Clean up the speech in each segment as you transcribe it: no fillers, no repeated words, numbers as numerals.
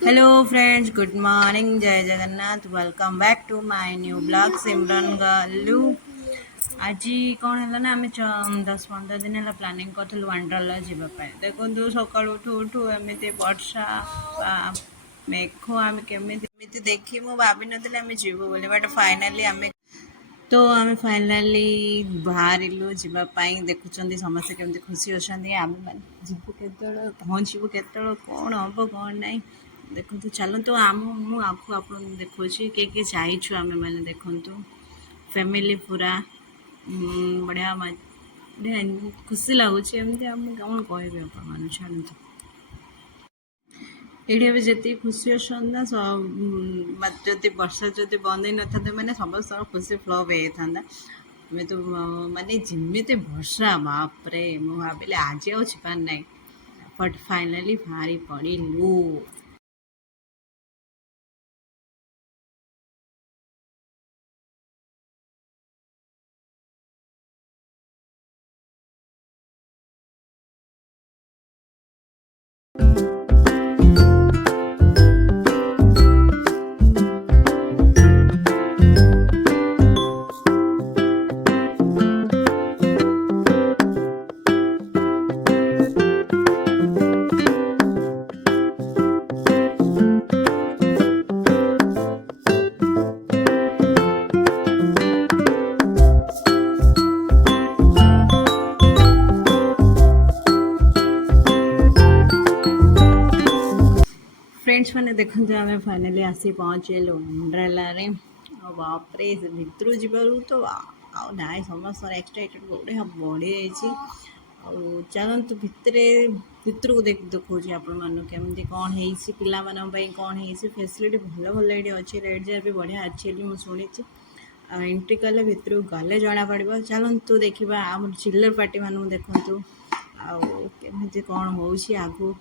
Hello friends, good morning, जय Jagannath. Welcome back to my new blog Simran गलू। आज कौन है ना आम 10-15 दिन है प्लानिंग करूँ वंडरला जावाई। देखो सका उठू उठू एमती वर्षा मेघ आम केमी देखी मु भाभी नी आम जीवु बोली बट फाइनाली आम तो आम फाइनाली बाहरिलु जावाई। देखुं समस्ते केमती खुशी अच्छा आम मैंने जीवु के पहुँचू के कौन हम कौन ना देखो चलतु आम मुझे आप देखा किए जाइछु आम मैंने देखु फैमिली पूरा बढ़िया बढ़िया खुशी लगुच एमती आम कौन कह छाड़ू ये भी जी खुशी अच्छा ना जदि वर्षा जदि बंद ही न था मैंने समस्त खुशी फ्लप होता मैं तो माने जिमी वर्षा बापरे मुझे भाविले आज आबार ना बट फाइनाली बाहरी पड़ू। फ्रेंड्स मैंने देखते आम फाइनाली आसी पहुँचेलु वंडरला रे। बापरे भितर जीवार तो ना समस्त एक्साइटेड बढ़िया बढ़ी जाइए। चलतु भितर को देखा आपण केमती कौन है पाई कौन है फैसिलिटी भल भल ये अच्छे रेड जार भी बढ़िया अच्छे मुझे शुणी एंट्री कले भितर गले जना पड़। चलतु देखा आम चिल्लर पार्टी मानू देखु आमती कौन हो आगू।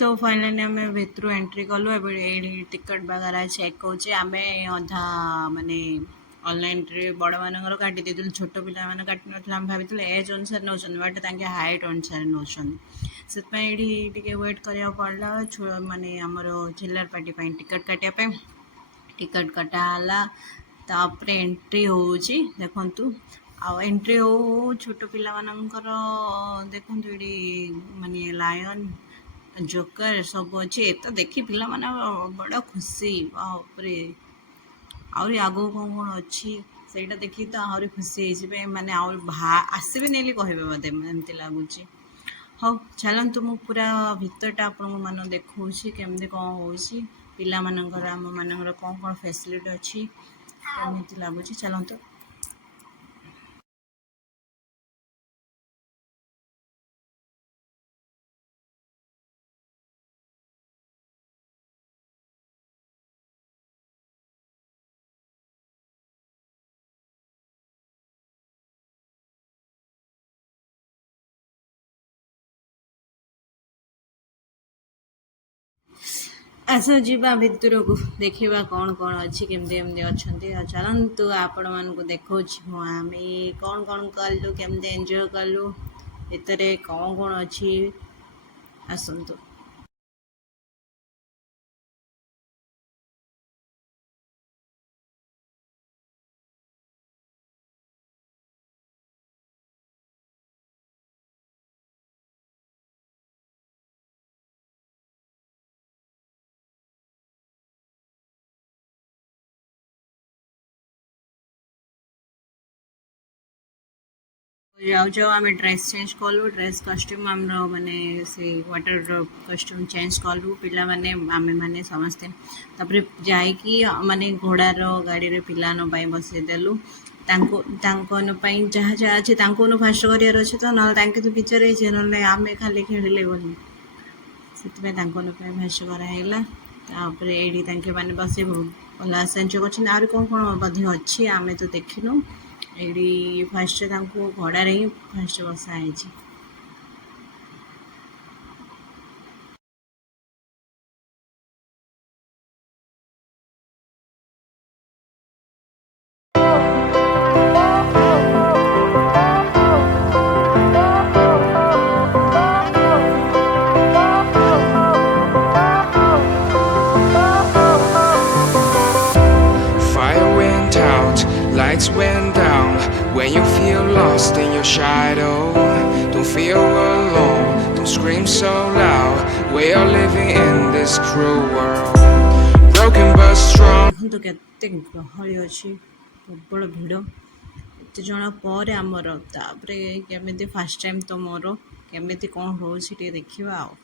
तो फाइनली आम भितर एंट्री कलु टिकट वगैरह चेक होचे आम अधा माने ऑनलाइन बड़ मान काटी देलु छोट पिला मैंने काटी ना भाई एज अनुसार नौ बट हाइट अनुसार नौ से वेट करा पड़ा माने आमर चिल्लर पार्टी टिकट काटापी टिकट कटाला तापर एंट्री होची देखंतु आ एंट्री हो छोट पिला मानकर देखंतु ये माने लायन जोकर सब अच्छे तो देखी पिला माने बड़ा खुशी बापरे आहरी आगो कौन कौन अच्छी से देखी तो आहरी खुशी माने आसबे नहीं कहबे बोधे एमती लगुच। हाँ चलतु मु पूरा भितरटा आपण मान देखा केमती कौन हो पिला मानकर आम मानकर कौन कौन फैसिलिटी अच्छी एमती लगुच चलतु। आस जा भितर को देखा कौन कौन अच्छी केमती एमती अच्छा चलतु आपण मानक देखा आम कौन कौन कलु केमती एंजॉय कलु भितर कौन कौन अच्छी आसतु। जाऊ जाऊ आम ड्रेस चेंज कलु ड्रेस कस्ट्यूम आम माने से वाटर कस्ट्यूम चेंज कलु पिला माने आमे माने समस्ते तापर जाइकी माने घोड़ार गाड़ी रे पिला बसईदेलु जहाँ जहाँ अच्छे फास्ट करार अच्छे तो ना तो पिक्चर है आम खाली खेलिले बोली से फास्ट कराला तापर ये मैंने बस भला एंजॉय कर आहुरी कौन कौन अच्छी आम तो देखिनु ये फास्ट घोड़ार ही फास्ट बसा है। When you feel lost in your shadow, don't feel alone, don't scream so loud. We are living in this cruel world, broken but strong. ଦେଖନ୍ତୁ କେତେ ଗହଳି ଅଛି, ପ୍ରବଳ ଭିଡ଼, ଏତେ ଜଣ ପରେ ଆମର, ତାପରେ କେମିତି ଫାଷ୍ଟ ଟାଇମ୍ ତ ମୋର, କେମିତି କ'ଣ ହେଉଛି ଟିକେ ଦେଖିବା ଆଉ।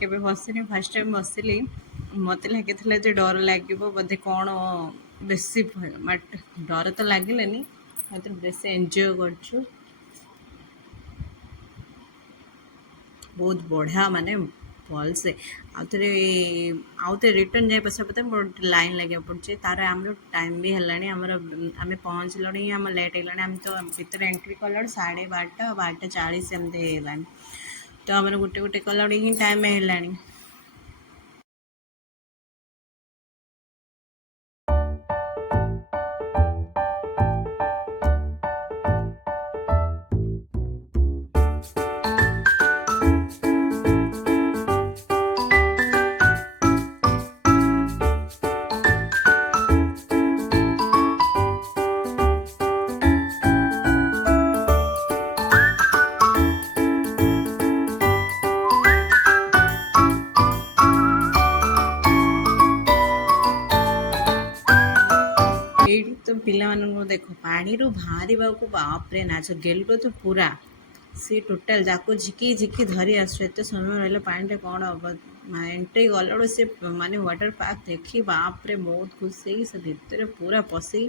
କେବେ ବସିନି, ଫାଷ୍ଟ ଟାଇମ୍ ବସିଲି, ମୋତେ ଲାଗିଥିଲା ଯେ ଡର ଲାଗିବ ବୋଧେ, କ'ଣ ବେଶୀ ଡର ତ ଲାଗିଲାନି, ମୋତେ ବେଶୀ ଏନ୍ଜୟ କରୁଛୁ। ବହୁତ ବଢ଼ିଆ, ମାନେ ଭଲସେ ଆଉଥରେ ରିଟର୍ନ ଯାଇ ବସିବା କଥା ମୋର ଲାଇନ୍ ଲାଗିବାକୁ ପଡ଼ୁଛି। ତାର ଆମର ଟାଇମ୍ ବି ହେଲାଣି, ଆମେ ପହଞ୍ଚିଲଣି, ଆମର ଲେଟ୍ ହେଇଗଲାଣି। ଆମେ ତ ଭିତରେ ଏଣ୍ଟ୍ରି କଲାବେଳୁ 12:30 12:40 ଏମିତି ହେଇଗଲାଣି, ତ ଆମର ଗୋଟେ କଲାବେଳେ ହିଁ ଟାଇମ୍ ହେଲାଣି। ଏଇଠି ତ ପିଲାମାନଙ୍କୁ ଦେଖ, ପାଣିରୁ ବାହାରିବାକୁ ବାପରେ ନାଚ, ଗେଲୁ ତ ପୁରା ସେ ଟୋଟାଲ ଯାକୁ ଝିକି ଧରି ଆସୁଛୁ। ଏତେ ସମୟ ରହିଲେ ପାଣିରେ କ'ଣ ହବ, ଏଣ୍ଟ୍ରି ଗଲାବେଳୁ ସେ ମାନେ ୱାଟର ପାର୍କ ଦେଖି ବାପରେ ବହୁତ ଖୁସି ହେଇକି ସେ ଭିତରେ ପୁରା ପଶିକି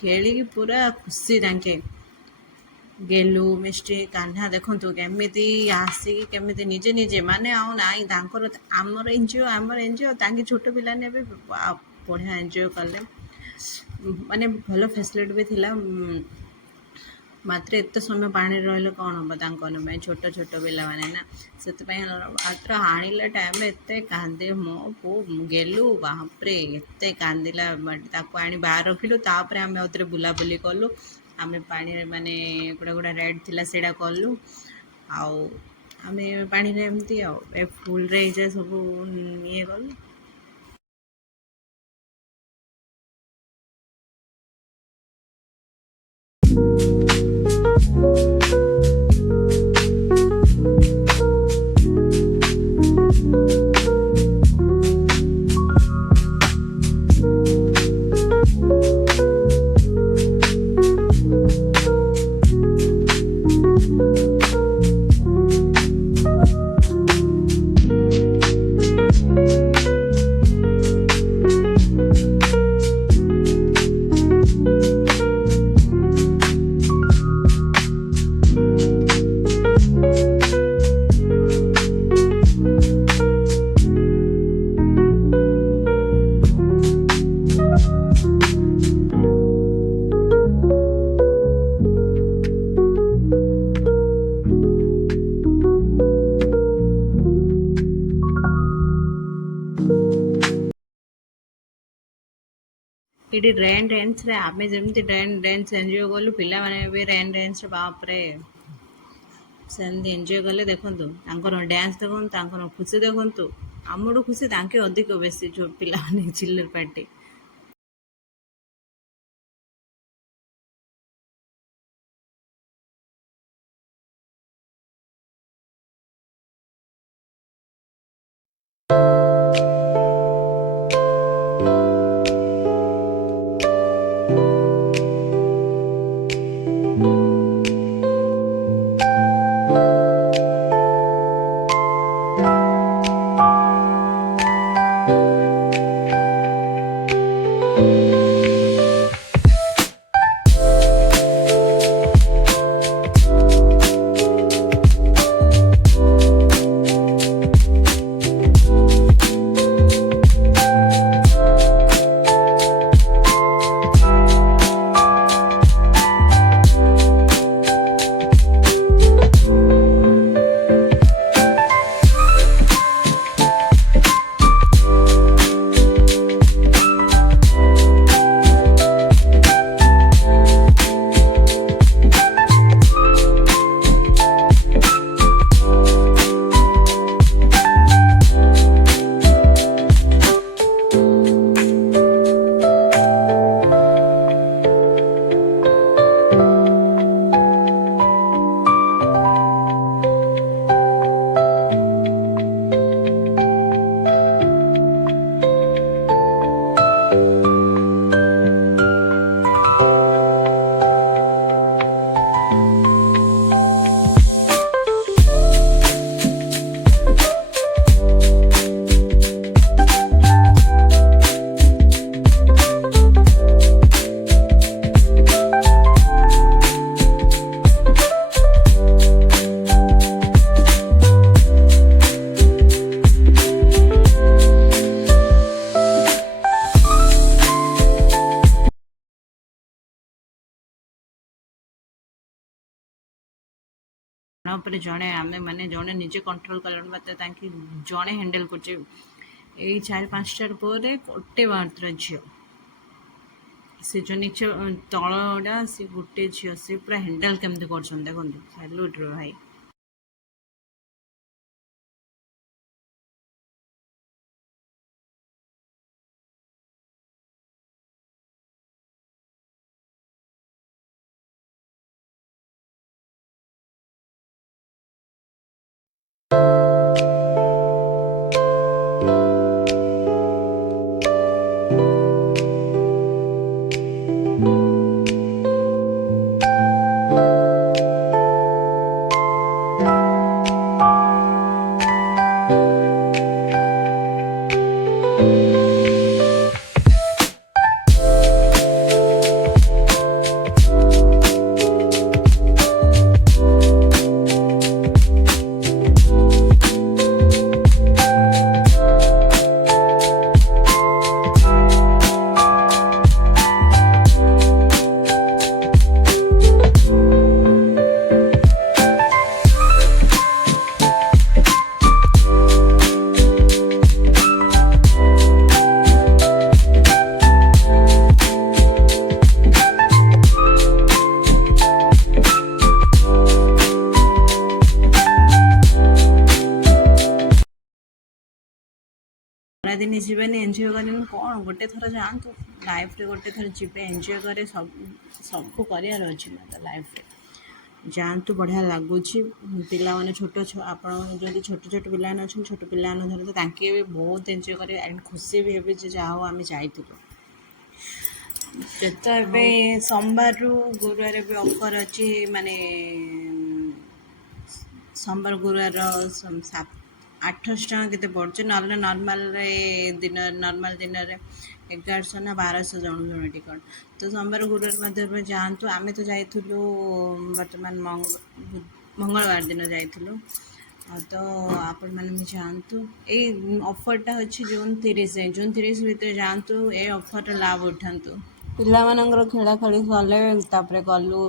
ଖେଳିକି ପୁରା ଖୁସି ତାଙ୍କେ। ଗେଲୁ, ମିଷ୍ଟି, କାହ୍ନା ଦେଖନ୍ତୁ କେମିତି ଆସିକି କେମିତି ନିଜେ ମାନେ ଆଉ ନାହିଁ ତାଙ୍କର, ଆମର ଏନ୍ଜିଓ ତାଙ୍କେ ଛୋଟ ପିଲାମାନେ ବି ବଢ଼ିଆ ଏନ୍ଜୟ କଲେ, ମାନେ ଭଲ ଫ୍ୟାସିଲିଟି ବି ଥିଲା। ମାତ୍ର ଏତେ ସମୟ ପାଣିରେ ରହିଲେ କ'ଣ ହେବ ତାଙ୍କ ପାଇଁ, ଛୋଟ ପିଲାମାନେ ନା, ସେଥିପାଇଁ ମାତ୍ର ଆଣିଲା ଟାଇମ୍ରେ ଏତେ କାନ୍ଦେ ମୋ ପୁଅ ଗେଲୁ, ବାପରେ ଏତେ କାନ୍ଦିଲା। ତାକୁ ଆଣି ବାହାର ରଖିଲୁ, ତାପରେ ଆମେ ଆଉଥରେ ବୁଲାବୁଲି କଲୁ, ଆମେ ପାଣିରେ ମାନେ ଗୋଟେ ରାଇଡ୍ ଥିଲା ସେଇଟା କଲୁ, ଆଉ ଆମେ ପାଣିରେ ଏମିତି ଆଉ ଏ ଫୁଲରେ ହେଇଯାଏ ସବୁ ଇଏ କଲୁ। ଏଠି ରେନ୍ସରେ ଆମେ ଯେମିତି ରେନ୍ସ ଏନ୍ଜୟ କଲୁ, ପିଲାମାନେ ବି ରେନ୍ସରେ ବାପରେ ସେମିତି ଏନ୍ଜୟ କଲେ। ଦେଖନ୍ତୁ ତାଙ୍କର ଡ୍ୟାନ୍ସ ଦେଖନ୍ତୁ, ତାଙ୍କର ଖୁସି ଦେଖନ୍ତୁ, ଆମଠୁ ଖୁସି ତାଙ୍କେ ଅଧିକ ବେଶୀ, ଯେଉଁ ପିଲାମାନେ ଚିଲ୍ଲର ପାର୍ଟି। ଉପରେ ଜଣେ ଆମେ ମାନେ ଜଣେ ନିଜେ କଣ୍ଟ୍ରୋଲ କଲା ମାତ୍ରେ ତାଙ୍କେ ଜଣେ ହ୍ୟାଣ୍ଡେଲ୍ କରୁଛେ। ଏଇ 4-5ଟାର ପରେ ଗୋଟେ ମାତ୍ର ଝିଅ, ସେ ଯେଉଁ ନିଚ ତଳଟା ସେ ଗୋଟେ ଝିଅ, ସେ ପୁରା ହ୍ୟାଣ୍ଡେଲ୍ କେମିତି କରୁଛନ୍ତି ଦେଖନ୍ତୁ, ସାଲ୍ୟୁଟ୍ ରେ ଭାଇ। ଖରାଦିନେ ଯିବେନି ଏନ୍ଜୟ କରିବେନି କ'ଣ, ଗୋଟେ ଥର ଯାଆନ୍ତୁ ଲାଇଫ୍ରେ, ଗୋଟେ ଥର ଯିବେ ଏନ୍ଜୟ କରି, ସବୁ କରିବାର ଅଛି ନା ତ ଲାଇଫ୍ରେ। ଯାଆନ୍ତୁ, ବଢ଼ିଆ ଲାଗୁଛି। ପିଲାମାନେ ଛୋଟ ଆପଣ ଯଦି ଛୋଟ ପିଲାମାନେ ଅଛନ୍ତି, ଛୋଟ ପିଲାମାନେ ଧରନ୍ତୁ, ତାଙ୍କେ ବି ବହୁତ ଏନ୍ଜୟ କରିବେ ଆଣ୍ଡ ଖୁସି ବି ହେବେ ଯେ ଯାହା ହଉ ଆମେ ଯାଇଥିଲୁ। ତ ଏବେ ସୋମବାରରୁ ଗୁରୁବାର ବି ଅଫର୍ ଅଛି, ମାନେ ସୋମବାର ଗୁରୁବାର 800 ଟଙ୍କା କେତେ ପଡ଼ୁଛି, ନହେଲେ ନର୍ମାଲ୍ ଦିନରେ 1100 ନା 1200 ଜଣ ଟିକଟ। ତ ସୋମବାର ଗୁରୁବାର ମଧ୍ୟରେ ଯାଆନ୍ତୁ। ଆମେ ତ ଯାଇଥିଲୁ ବର୍ତ୍ତମାନ ମଙ୍ଗଳବାର ଦିନ ଯାଇଥିଲୁ। ତ ଆପଣମାନେ ବି ଯାଆନ୍ତୁ। ଏଇ ଅଫର୍ଟା ଅଛି ଜୁନ୍ 30 ଭିତରେ ଯାଆନ୍ତୁ, ଏ ଅଫର୍ର ଲାଭ ଉଠାନ୍ତୁ। ପିଲାମାନଙ୍କର ଖେଳାଖେଳି କଲେ, ତାପରେ ଗଲୁ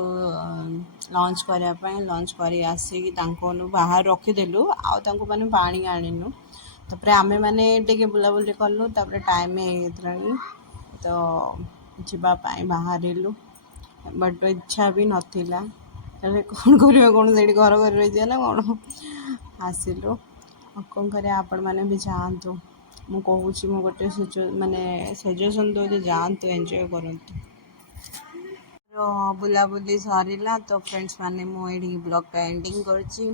ଲଞ୍ଚ କରିବା ପାଇଁ। ଲଞ୍ଚ କରି ଆସିକି ତାଙ୍କୁ ବାହାରେ ରଖିଦେଲୁ, ଆଉ ତାଙ୍କୁ ମାନେ ପାଣି ଆଣିନୁ। ତାପରେ ଆମେମାନେ ଟିକେ ବୁଲାବୁଲି କଲୁ, ତାପରେ ଟାଇମ୍ ହେଇଗଲାଣି ତ ଯିବା ପାଇଁ ବାହାରିଲୁ। ବଟ୍ ଇଚ୍ଛା ବି ନଥିଲା, ହେଲେ କ'ଣ କରିବା, କ'ଣ ସେଇଠି ଘର କରି ରହିଯିବା ନା କ'ଣ, ଆସିଲୁ। ଆଉ କ'ଣ କରିବା, ଆପଣମାନେ ବି ଯାଆନ୍ତୁ। ମୁଁ କହୁଛି, ମୁଁ ଗୋଟେ ସଜେସନ୍ ଦେଉଛି, ଯାଆନ୍ତୁ, ଏନ୍ଜୟ କରନ୍ତୁ। ବୁଲାବୁଲି ସରିଲା ତ ଫ୍ରେଣ୍ଡସ୍ ମାନେ, ମୁଁ ଏଇଠି ବ୍ଲଗ୍ଟା ଏଣ୍ଡିଂ କରୁଛି।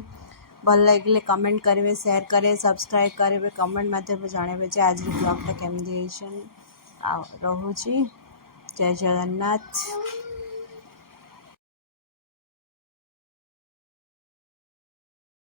ଭଲ ଲାଗିଲେ କମେଣ୍ଟ କରିବେ, ସେୟାର କରିବେ, ସବସ୍କ୍ରାଇବ୍ କରିବେ, କମେଣ୍ଟ ମାଧ୍ୟମରେ ଜଣାଇବେ ଯେ ଆଜିର ବ୍ଲଗ୍ଟା କେମିତି ହେଇଛି। ଆଉ ରହୁଛି, ଜୟ ଜଗନ୍ନାଥ।